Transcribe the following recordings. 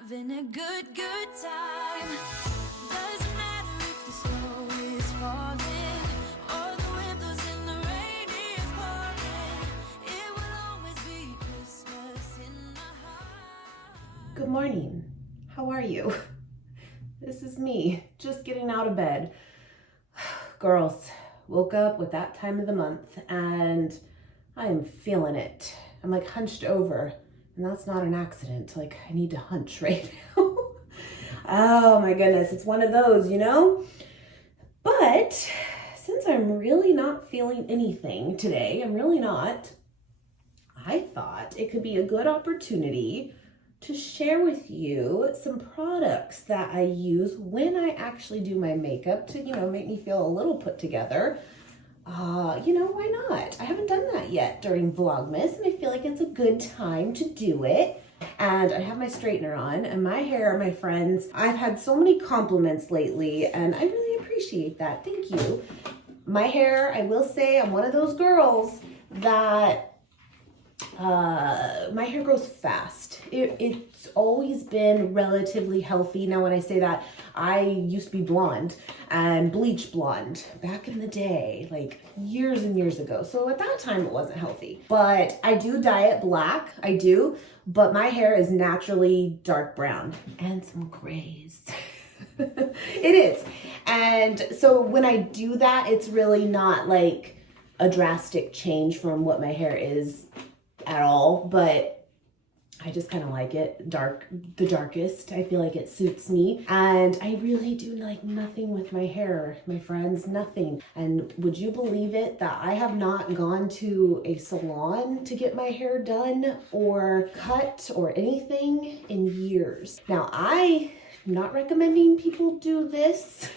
having a good time. Doesn't matter if the snow is falling or the windows in the rain is pouring. It will always be Christmas in the heart. Good morning. How are you? This is me, just getting out of bed. Girls, woke up with that time of the month and I am feeling it. I'm like hunched over, and that's not an accident. Like, I need to hunch right now. Oh my goodness, it's one of those, you know? But since I'm really not feeling anything today, I'm really not, I thought it could be a good opportunity to share with you some products that I use when I actually do my makeup to, make me feel a little put together. Why not? I haven't done that yet during Vlogmas, and I feel like it's a good time to do it. And I have my straightener on, and my hair, my friends, I've had so many compliments lately, and I really appreciate that. Thank you. My hair, I will say, I'm one of those girls that my hair grows fast. It's always been relatively healthy. Now, when I say that, I used to be blonde and bleach blonde back in the day, like years and years ago. So at that time, it wasn't healthy. But I do dye it black. I do. But my hair is naturally dark brown and some grays. It is. And so when I do that, it's really not like a drastic change from what my hair is at all, but I just kind of like it dark, the darkest. I feel like it suits me, and I really do like nothing with my hair, my friends, nothing. And would you believe it that I have not gone to a salon to get my hair done or cut or anything in years? Now, I'm not recommending people do this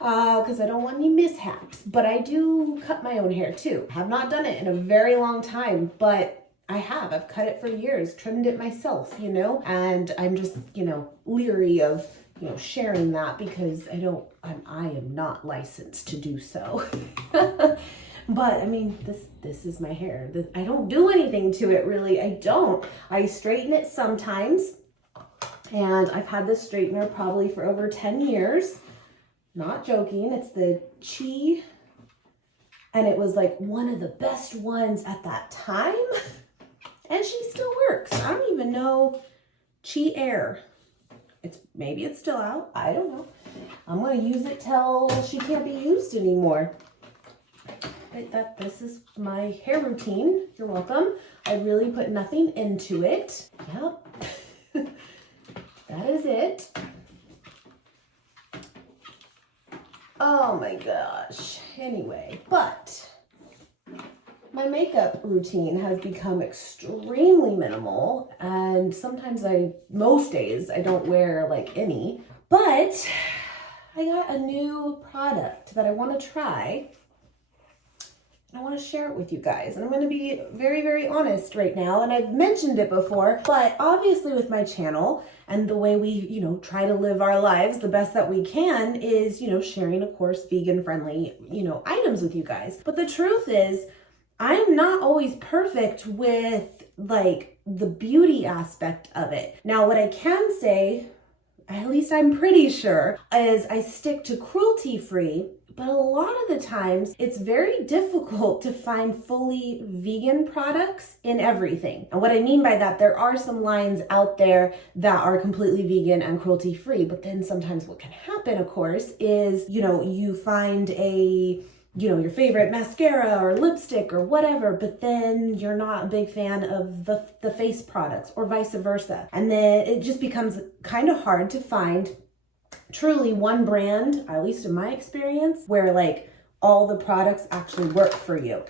because I don't want any mishaps, but I do cut my own hair too. I have not done it in a very long time, but I've cut it for years, trimmed it myself, and I'm just, leery of, sharing that because I am not licensed to do so. But I mean, this is my hair. I don't do anything to it really. I don't. I straighten it sometimes, and I've had this straightener probably for over 10 years. Not joking. It's the Chi, and it was like one of the best ones at that time. And she still works. I don't even know. Chi Air. Maybe it's still out. I don't know. I'm going to use it till she can't be used anymore. But this is my hair routine. You're welcome. I really put nothing into it. Yep. That is it. Oh my gosh. Anyway, but my makeup routine has become extremely minimal, and sometimes most days I don't wear like any, but I got a new product that I want to try. I want to share it with you guys, and I'm going to be very, very honest right now, and I've mentioned it before, but obviously with my channel and the way we, try to live our lives the best that we can is, sharing, of course, vegan-friendly, items with you guys. But the truth is, I'm not always perfect with, like, the beauty aspect of it. Now, what I can say, at least I'm pretty sure, is I stick to cruelty-free, but a lot of the times it's very difficult to find fully vegan products in everything. And what I mean by that, there are some lines out there that are completely vegan and cruelty-free, but then sometimes what can happen, of course, is, you find your favorite mascara or lipstick or whatever, but then you're not a big fan of the face products or vice versa. And then it just becomes kind of hard to find truly one brand, at least in my experience, where like all the products actually work for you.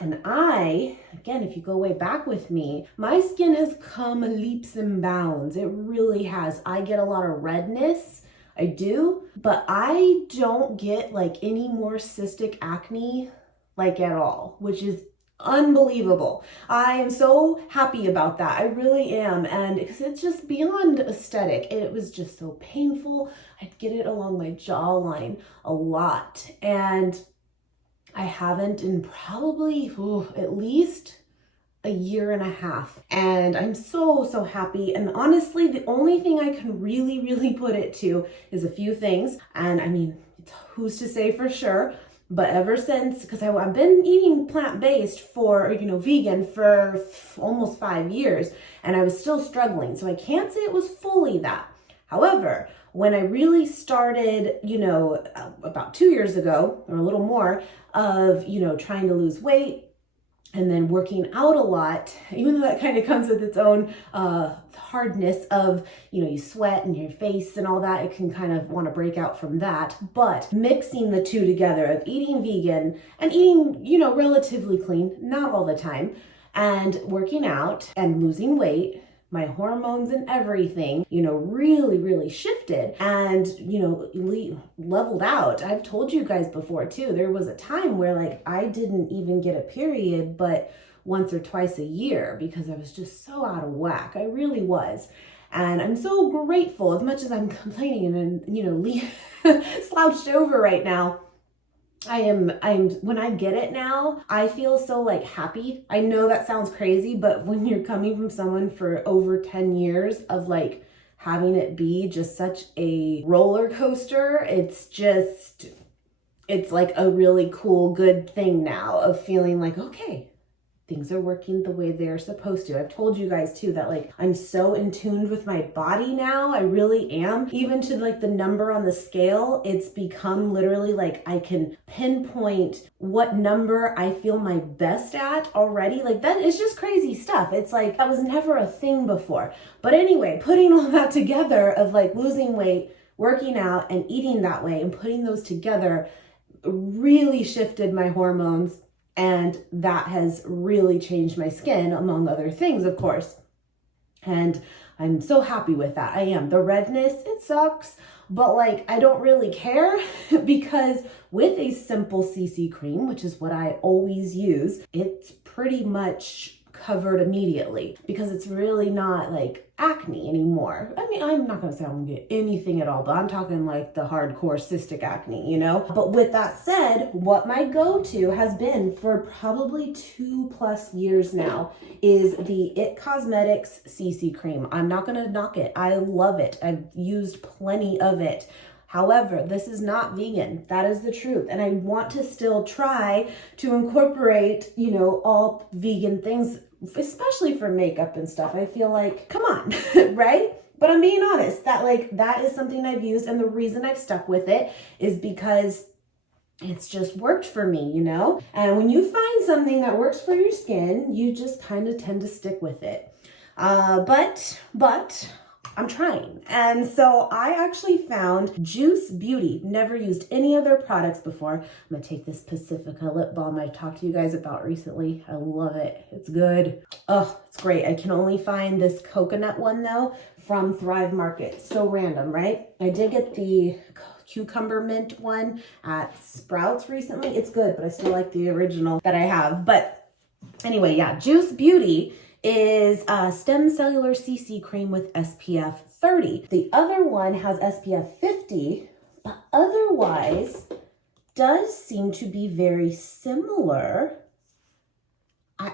And again, if you go way back with me, my skin has come leaps and bounds. It really has. I get a lot of redness. I do, but I don't get like any more cystic acne like at all, which is unbelievable. I am so happy about that. I really am. And because it's just beyond aesthetic. It was just so painful. I'd get it along my jawline a lot. And I haven't in probably at least a year and a half, and I'm so happy. And honestly, the only thing I can really put it to is a few things. And I mean, who's to say for sure, but ever since, because I've been eating plant-based for, vegan for almost 5 years, and I was still struggling, so I can't say it was fully that. However, when I really started, about 2 years ago or a little more of, trying to lose weight, and then working out a lot, even though that kind of comes with its own hardness of, you sweat and your face and all that, it can kind of want to break out from that. But mixing the two together of eating vegan and eating, relatively clean, not all the time, and working out and losing weight, my hormones and everything, really shifted and, leveled out. I've told you guys before too, there was a time where like I didn't even get a period, but once or twice a year because I was just so out of whack. I really was. And I'm so grateful, as much as I'm complaining and, slouched over right now. I'm when I get it now, I feel so like happy. I know that sounds crazy, but when you're coming from someone for over 10 years of like having it be just such a roller coaster, it's like a really cool, good thing now of feeling like, okay, things are working the way they're supposed to. I've told you guys too that like I'm so in tune with my body now. I really am. Even to like the number on the scale, it's become literally like I can pinpoint what number I feel my best at already. Like that is just crazy stuff. It's like that was never a thing before. But anyway, putting all that together of like losing weight, working out, and eating that way and putting those together really shifted my hormones. And that has really changed my skin, among other things, of course. And I'm so happy with that. I am. The redness, it sucks, but like, I don't really care because with a simple CC cream, which is what I always use, it's pretty much covered immediately because it's really not like acne anymore. I mean, I'm not gonna say I'm gonna get anything at all, but I'm talking like the hardcore cystic acne, But with that said, what my go-to has been for probably 2+ years now is the It Cosmetics CC cream. I'm not gonna knock it. I love it. I've used plenty of it. However, this is not vegan. That is the truth. And I want to still try to incorporate, all vegan things, especially for makeup and stuff. I feel like, come on, right? But I'm being honest, that is something I've used. And the reason I've stuck with it is because it's just worked for me, And when you find something that works for your skin, you just kind of tend to stick with it. But I'm trying. And so I actually found Juice Beauty. Never used any other products before. I'm gonna take this Pacifica lip balm I talked to you guys about recently. I love it. It's good. Oh, it's great. I can only find this coconut one though from Thrive Market. So random, right? I did get the cucumber mint one at Sprouts recently. It's good, but I still like the original that I have. But anyway, yeah, Juice Beauty is a stem cellular CC cream with SPF 30. The other one has SPF 50, but otherwise does seem to be very similar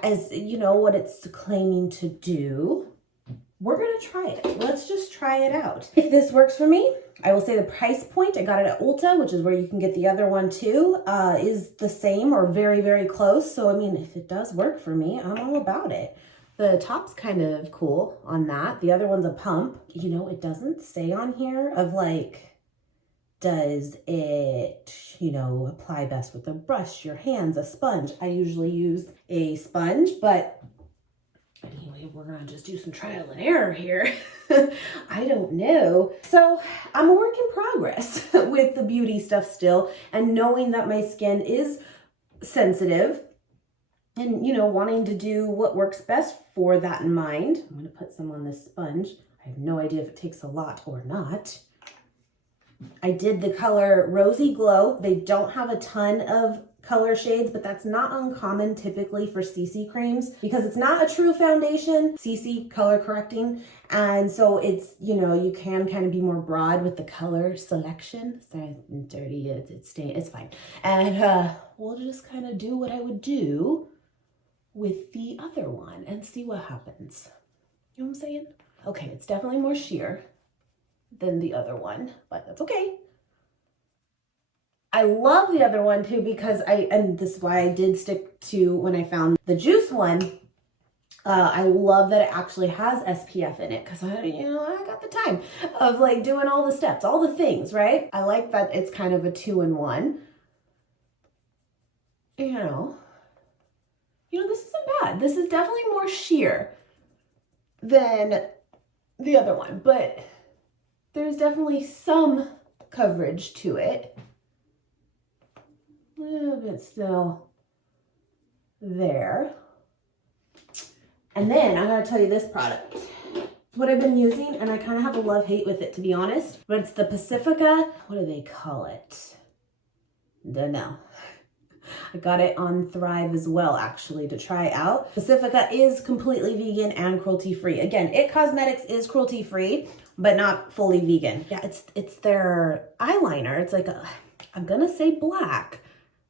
as, what it's claiming to do. We're gonna try it. Let's just try it out. If this works for me, I will say the price point, I got it at Ulta, which is where you can get the other one too, is the same or very close. So, I mean, if it does work for me, I'm all about it. The top's kind of cool on that. The other one's a pump. It doesn't say on here of like, does it, apply best with a brush, your hands, a sponge. I usually use a sponge, but anyway, we're gonna just do some trial and error here. I don't know. So I'm a work in progress with the beauty stuff still, and knowing that my skin is sensitive and, wanting to do what works best for that in mind. I'm going to put some on this sponge. I have no idea if it takes a lot or not. I did the color Rosy Glow. They don't have a ton of color shades, but that's not uncommon typically for CC creams because it's not a true foundation, CC color correcting. And so it's, you can kind of be more broad with the color selection. Sorry, I'm dirty, it's fine. And we'll just kind of do what I would do with the other one and see what happens. You know what I'm saying? Okay, it's definitely more sheer than the other one, but that's okay. I love the other one too because and this is why I did stick to when I found the juice one. I love that it actually has SPF in it because I got the time of like doing all the steps, all the things, right? I like that it's kind of a 2-in-1. This isn't bad. This is definitely more sheer than the other one, but there's definitely some coverage to it. A little bit still there. And then I'm going to tell you this product. It's what I've been using, and I kind of have a love-hate with it, to be honest. But it's the Pacifica, what do they call it? Don't know. I got it on Thrive as well, actually, to try out. Pacifica is completely vegan and cruelty-free. Again, It Cosmetics is cruelty-free, but not fully vegan. Yeah, it's their eyeliner. It's like I'm gonna say black,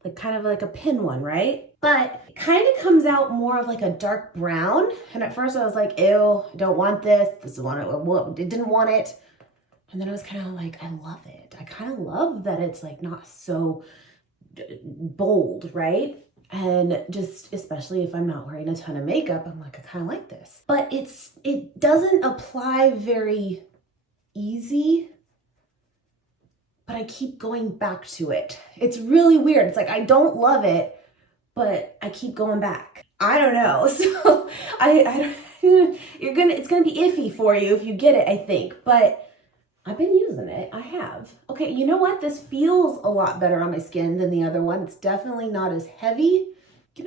like kind of like a pin one, right? But it kind of comes out more of like a dark brown. And at first I was like, ew, I don't want this. This is one I didn't want it. And then I was kind of like, I love it. I kind of love that it's like not so bold, right? And just especially if I'm not wearing a ton of makeup, I'm like, I kind of like this. But it doesn't apply very easy, but I keep going back to it. It's really weird. It's like I don't love it, but I keep going back. I don't know. So it's gonna be iffy for you if you get it, I think. But I've been using it. I have. Okay, you know what? This feels a lot better on my skin than the other one. It's definitely not as heavy.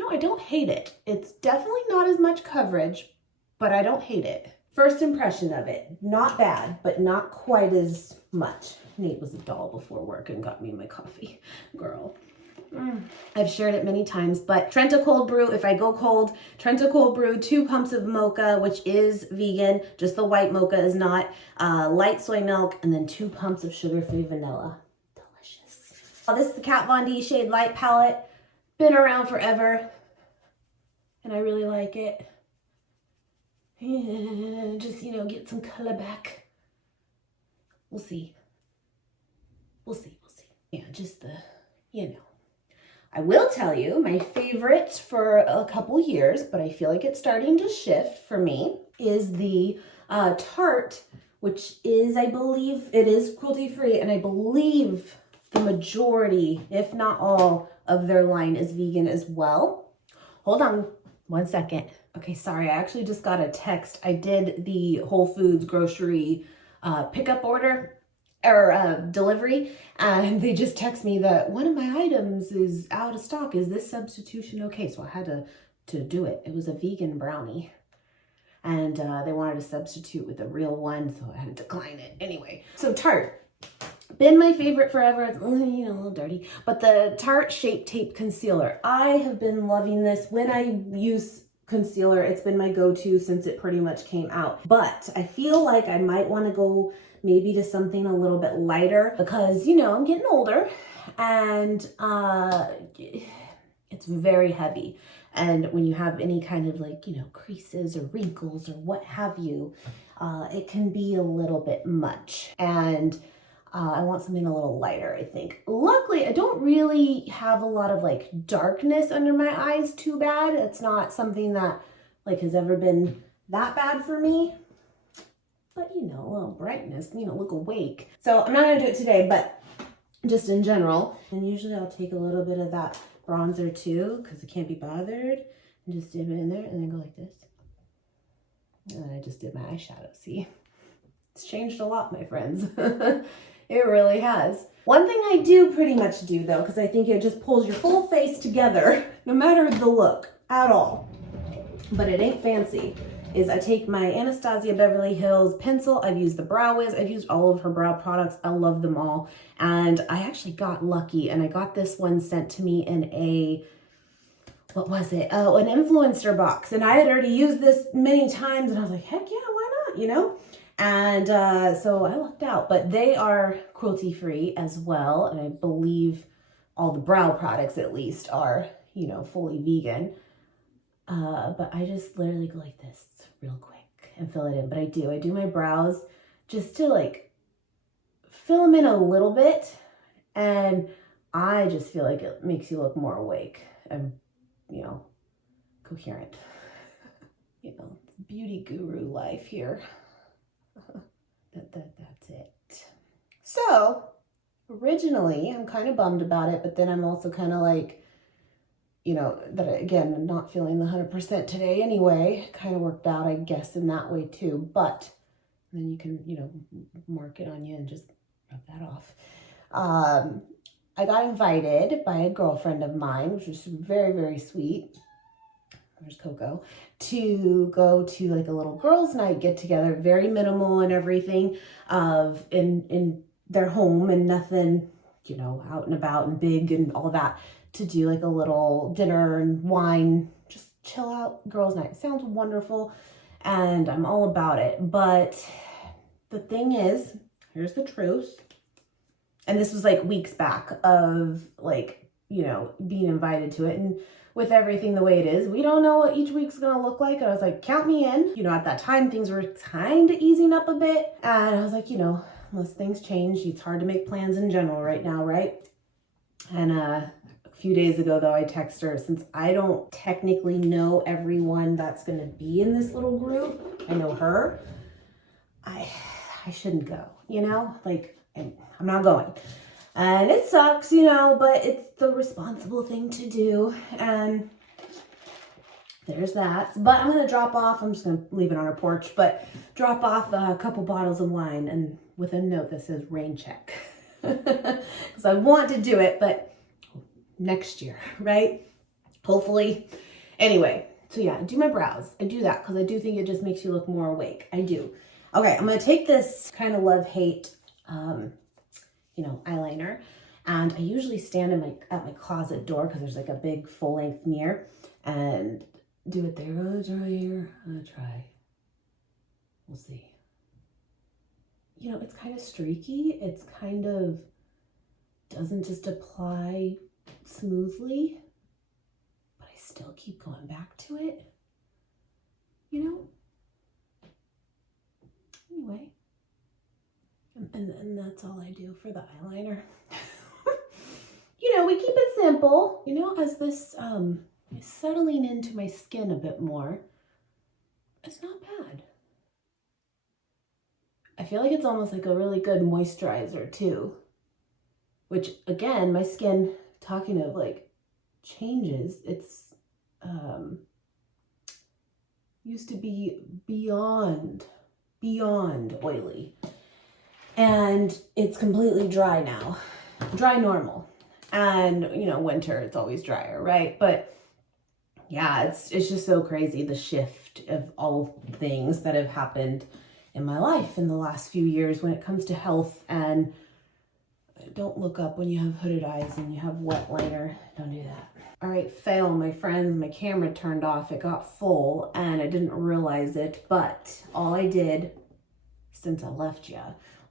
I don't hate it. It's definitely not as much coverage, but I don't hate it. First impression of it, not bad, but not quite as much. Nate was a doll before work and got me my coffee. Girl. I've shared it many times, but Trenta cold brew, if I go cold, Trenta cold brew, 2 pumps of mocha, which is vegan, just the white mocha is not, light soy milk, and then 2 pumps of sugar-free vanilla. Delicious. This is the Kat Von D Shade Light Palette. Been around forever, and I really like it. And just, get some color back. We'll see. We'll see. Yeah, just the, I will tell you, my favorite for a couple years, but I feel like it's starting to shift for me, is the Tarte, which is, I believe, it is cruelty-free, and I believe the majority, if not all, of their line is vegan as well. Hold on 1 second. Okay, sorry, I actually just got a text. I did the Whole Foods grocery pickup order, or delivery, and they just text me that one of my items is out of stock. Is this substitution okay? So I had to do it. It was a vegan brownie, and they wanted to substitute with a real one, so I had to decline it. Anyway, so Tarte, been my favorite forever. It's a little dirty, but the Tarte Shape Tape Concealer. I have been loving this. When I use concealer, it's been my go-to since it pretty much came out, but I feel like I might want to go maybe to something a little bit lighter because, I'm getting older, and it's very heavy. And when you have any kind of creases or wrinkles or what have you, it can be a little bit much. And I want something a little lighter, I think. Luckily, I don't really have a lot of darkness under my eyes too bad. It's not something that has ever been that bad for me. But a little brightness, look awake. So I'm not gonna do it today, but just in general. And usually I'll take a little bit of that bronzer too, because I can't be bothered, and just dip it in there and then go like this. And then I just did my eyeshadow, see? It's changed a lot, my friends. It really has. One thing I do pretty much do though, because I think it just pulls your full face together, no matter the look at all, but it ain't fancy, is I take my Anastasia Beverly Hills pencil. I've used the Brow Wiz. I've used all of her brow products. I love them all. And I actually got lucky, and I got this one sent to me in a, what was it? Oh, an influencer box. And I had already used this many times, and I was like, heck yeah, why not, And so I lucked out, but they are cruelty-free as well. And I believe all the brow products at least are, fully vegan. But I just literally go like this real quick and fill it in. But I do my brows just to like fill them in a little bit. And I just feel like it makes you look more awake and, you know, coherent. You know, it's beauty guru life here. That's it. So originally I'm kind of bummed about it, but then I'm also kind of like, you know, that again, I'm not feeling the 100% today anyway. Kind of worked out, I guess, in that way too. But then you can, you know, mark it on you and just rub that off. I got invited by a girlfriend of mine, which was very, very sweet. There's Coco, to go to like a little girls' night get together, very minimal and everything, of in their home and nothing, you know, out and about and big and all that, to do like a little dinner and wine, just chill out girls' night. Sounds wonderful, and I'm all about it. But the thing is, here's the truth. And this was like weeks back of like, you know, being invited to it. And with everything the way it is, we don't know what each week's gonna look like. And I was like, count me in. You know, at that time, things were kind of easing up a bit. And I was like, you know, unless things change, it's hard to make plans in general right now, right? And a few days ago, though, I texted her, since I don't technically know everyone that's gonna be in this little group, I know her, I shouldn't go, you know? Like, I'm not going. And it sucks, you know, but it's the responsible thing to do. And there's that. But I'm going to drop off. I'm just going to leave it on her porch. But drop off a couple bottles of wine and with a note that says rain check. Because I want to do it, but next year, right? Hopefully. Anyway, so yeah, do my brows. I do that because I do think it just makes you look more awake. I do. Okay, I'm going to take this kind of love-hate you know, eyeliner, and I usually stand in at my closet door because there's like a big full-length mirror, and do it there. I'm gonna try here. I'm gonna try. We'll see. You know, it's kind of streaky. It's kind of doesn't just apply smoothly, but I still keep going back to it. You know. Anyway. And that's all I do for the eyeliner. You know, we keep it simple, you know, as this is settling into my skin a bit more. It's not bad. I feel like it's almost like a really good moisturizer too. Which again, my skin, talking of like changes, it's used to be beyond oily. And it's completely dry now. Dry normal. And, you know, winter, it's always drier, right? But yeah, it's just so crazy, the shift of all things that have happened in my life in the last few years when it comes to health. And don't look up when you have hooded eyes and you have wet liner. Don't do that. All right, fail, my friends. My camera turned off. It got full and I didn't realize it. But all I did since I left you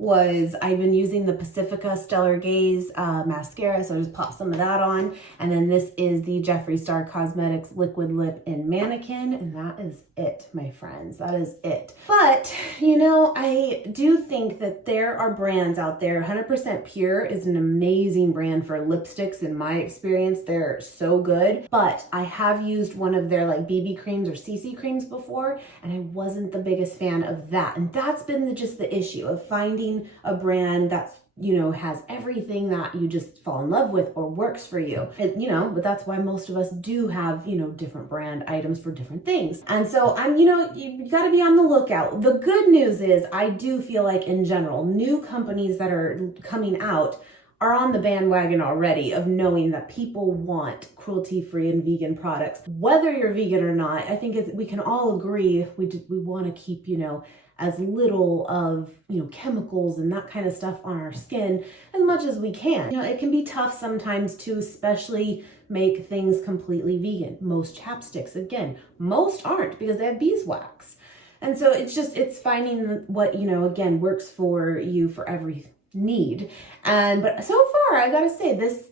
was I've been using the Pacifica Stellar Gaze mascara, so I just pop some of that on. And then this is the Jeffree Star Cosmetics Liquid Lip in Mannequin, and that is it, my friends. That is it. But, you know, I do think that there are brands out there. 100% Pure is an amazing brand for lipsticks in my experience. They're so good. But I have used one of their like BB creams or CC creams before, and I wasn't the biggest fan of that. And that's been just the issue of finding a brand that's, you know, has everything that you just fall in love with or works for you. You know, but that's why most of us do have, you know, different brand items for different things. And so you know, you got to be on the lookout. The good news is I do feel like in general, new companies that are coming out are on the bandwagon already of knowing that people want cruelty-free and vegan products. Whether you're vegan or not, I think we can all agree we want to keep, you know, as little of, you know, chemicals and that kind of stuff on our skin as much as we can. You know, it can be tough sometimes to especially make things completely vegan. Most chapsticks, again, most aren't because they have beeswax. And so it's finding what, you know, again, works for you for every need. But so far, I gotta say, this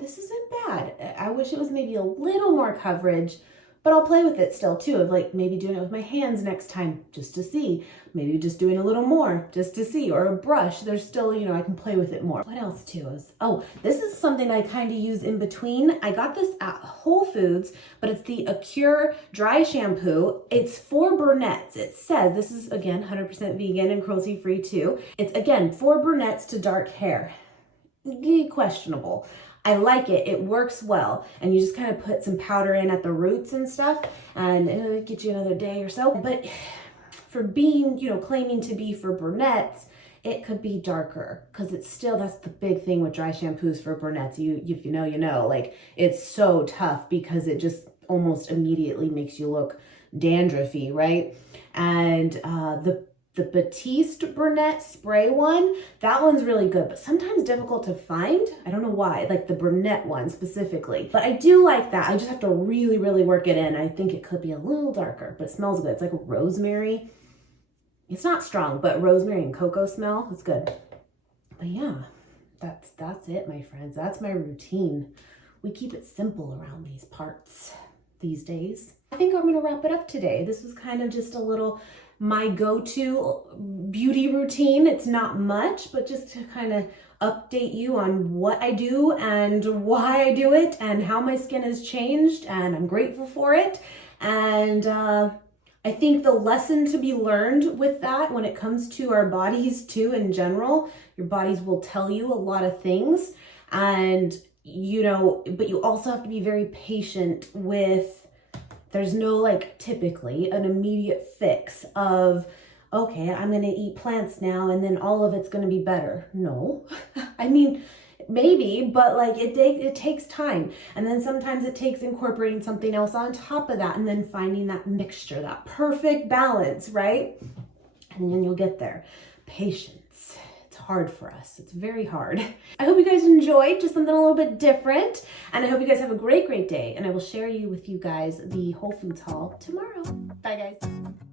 this isn't bad. I wish it was maybe a little more coverage, but I'll play with it still too, of like maybe doing it with my hands next time just to see. Maybe just doing a little more just to see, or a brush. There's still, you know, I can play with it more. What else too is, oh, this is something I kind of use in between. I got this at Whole Foods, but it's the Acure Dry Shampoo. It's for brunettes. It says, this is again, 100% vegan and cruelty free too. It's again, for brunettes to dark hair. Questionable. I like it. It works well. And you just kind of put some powder in at the roots and stuff, and it'll get you another day or so. But for being, you know, claiming to be for brunettes, it could be darker, because it's still, that's the big thing with dry shampoos for brunettes. If you know, you know, like it's so tough because it just almost immediately makes you look dandruffy, right? And the Batiste Brunette spray one, that one's really good, but sometimes difficult to find. I don't know why, like the Brunette one specifically. But I do like that. I just have to really, really work it in. I think it could be a little darker, but it smells good. It's like rosemary. It's not strong, but rosemary and cocoa smell. It's good. But yeah, that's it, my friends. That's my routine. We keep it simple around these parts these days. I think I'm gonna wrap it up today. This was kind of just a little my go-to beauty routine. It's not much, but just to kind of update you on what I do and why I do it and how my skin has changed, and I'm grateful for it. And I think the lesson to be learned with that when it comes to our bodies too in general, your bodies will tell you a lot of things, and you know, but you also have to be very patient with, there's no like typically an immediate fix of, okay, I'm gonna eat plants now and then all of it's gonna be better. No, I mean, maybe, but like it takes time. And then sometimes it takes incorporating something else on top of that and then finding that mixture, that perfect balance, right? And then you'll get there. Patience. It's hard for us. It's very hard. I hope you guys enjoyed just something a little bit different. And I hope you guys have a great, great day. And I will share with you guys the Whole Foods haul tomorrow. Bye guys.